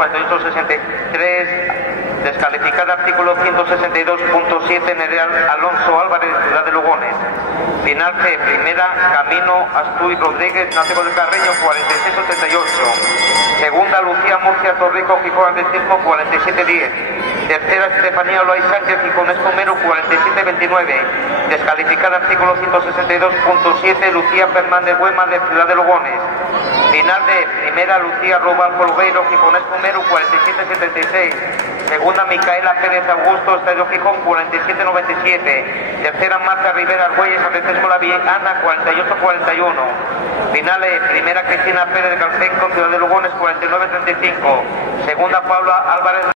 48-63. Descalificada artículo 162.7 Nereal Alonso Álvarez, Ciudad de Lugones. Final C, primera Camino Astuy Rodríguez, Nacebo del Carreño, 46-88. Segunda Lucía Murcia Torrico Gijón Atletismo, 47-10. Tercera Estefanía Loay Sánchez Gijón Escomero, 47-29. Descalificada artículo 162.7 Lucía Fernández Buema de Ciudad de Lugones. Final de primera Lucía Robal Polveiro Gijón Escomero, 47-76. Segunda Micaela Pérez Augusto Estadio Gijón, 47-97. Tercera Marta Rivera Argüelles Atletismo La Viana, 48-41. Finales primera Cristina Pérez Galcenco Ciudad de Lugones, 49-35. Segunda Paula Álvarez